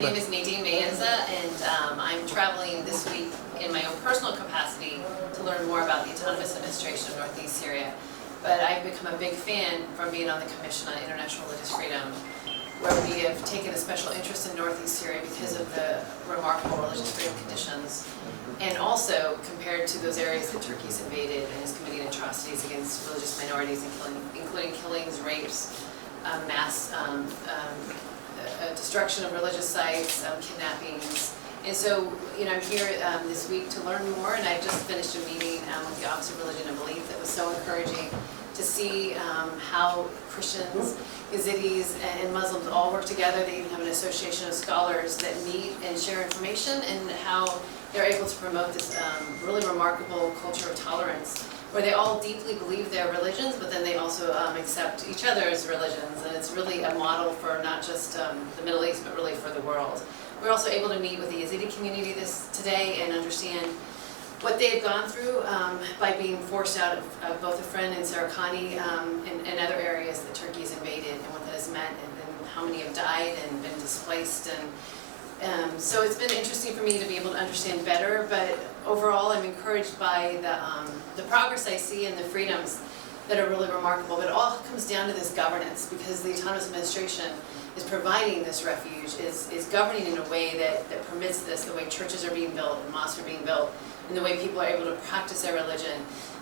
My name is Nadine Maenza, and I'm traveling this week in my own personal capacity to learn more about the Autonomous Administration of Northeast Syria. But I've become a big fan from being on the Commission on International Religious Freedom, where we have taken a special interest in Northeast Syria because of the remarkable religious freedom conditions, and also compared to those areas that Turkey's invaded and is committing atrocities against religious minorities, including killings, rapes, mass destruction of religious sites, kidnappings. And so, I'm here this week to learn more, and I just finished a meeting with the Office of Religion and Belief that was so encouraging to see how Christians, Yazidis, and Muslims all work together. They even have an association of scholars that meet and share information, and how they're able to promote this really remarkable culture of tolerance, where they all deeply believe their religions, but then they also accept each other's religions. And it's really a model for not just the Middle East, but really for the world. We're also able to meet with the Yazidi community today and understand what they've gone through by being forced out of both a friend in Sarakani and other areas that Turkey has invaded, and what that has meant, and how many have died and been displaced. So it's been interesting for me to be able to understand better, but overall I'm encouraged by the progress I see and the freedoms that are really remarkable. But it all comes down to this governance, because the Autonomous Administration is providing this refuge, is governing in a way that permits this, the way churches are being built, and mosques are being built, and the way people are able to practice their religion.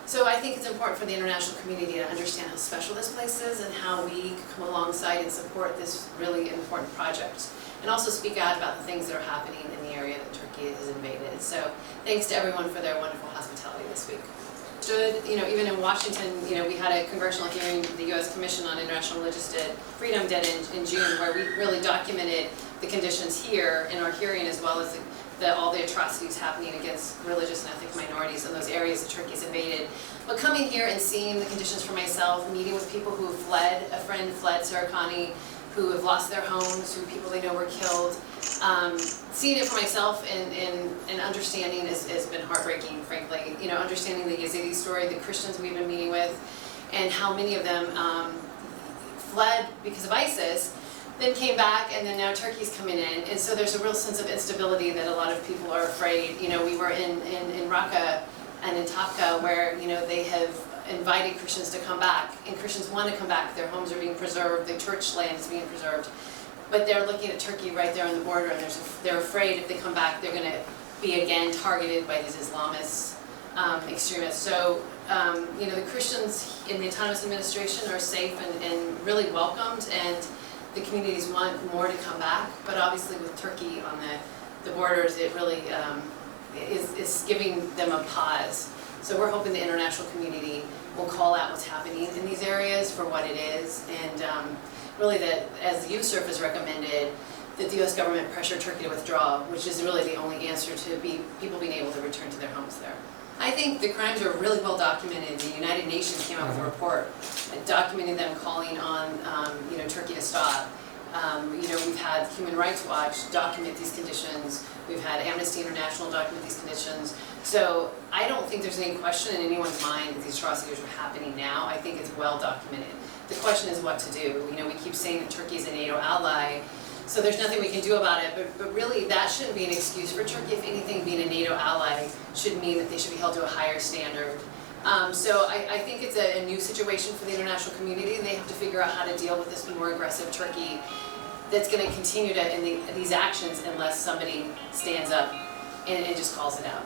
So I think it's important for the international community to understand how special this place is, and how we come alongside and support this really important project, and also speak out about the things that are happening in the area that Turkey has invaded. So thanks to everyone for their wonderful hospitality this week. Even in Washington, we had a congressional hearing the U.S. Commission on International Religious Freedom did in June, where we really documented the conditions here in our hearing, as well as all the atrocities happening against religious and ethnic minorities in those areas that Turkey's invaded. But coming here and seeing the conditions for myself, meeting with people who have fled, a friend fled Sarakani, who have lost their homes, who people they know were killed, seeing it for myself and understanding has been heartbreaking, frankly. Understanding the Yazidi story, the Christians we've been meeting with, and how many of them fled because of ISIS, then came back, and then now Turkey's coming in. And so there's a real sense of instability that a lot of people are afraid. We were in Raqqa and in Tafka, where they have invited Christians to come back, and Christians want to come back. Their homes are being preserved, the church land is being preserved, but they're looking at Turkey right there on the border, and they're afraid if they come back they're going to be again targeted by these Islamist extremists. So the Christians in the Autonomous Administration are safe and really welcomed, and the communities want more to come back. But obviously with Turkey on the borders, it really is giving them a pause. So we're hoping the international community will call out what's happening in these areas for what it is, and really that, as the USCIRF has recommended, that the U.S. government pressure Turkey to withdraw, which is really the only answer to people being able to return to their homes there. I think the crimes are really well documented. The United Nations came out with a report documenting them, calling on Turkey to stop. We've had Human Rights Watch document these conditions. We've had Amnesty International document these conditions. So I don't think there's any question in anyone's mind that these atrocities are happening now. I think it's well documented. The question is what to do. We keep saying that Turkey is a NATO ally, so there's nothing we can do about it, but really that shouldn't be an excuse for Turkey. If anything, being a NATO ally should mean that they should be held to a higher standard. So I think it's a new situation for the international community, and they have to figure out how to deal with this more aggressive Turkey that's going to continue in these actions unless somebody stands up and just calls it out.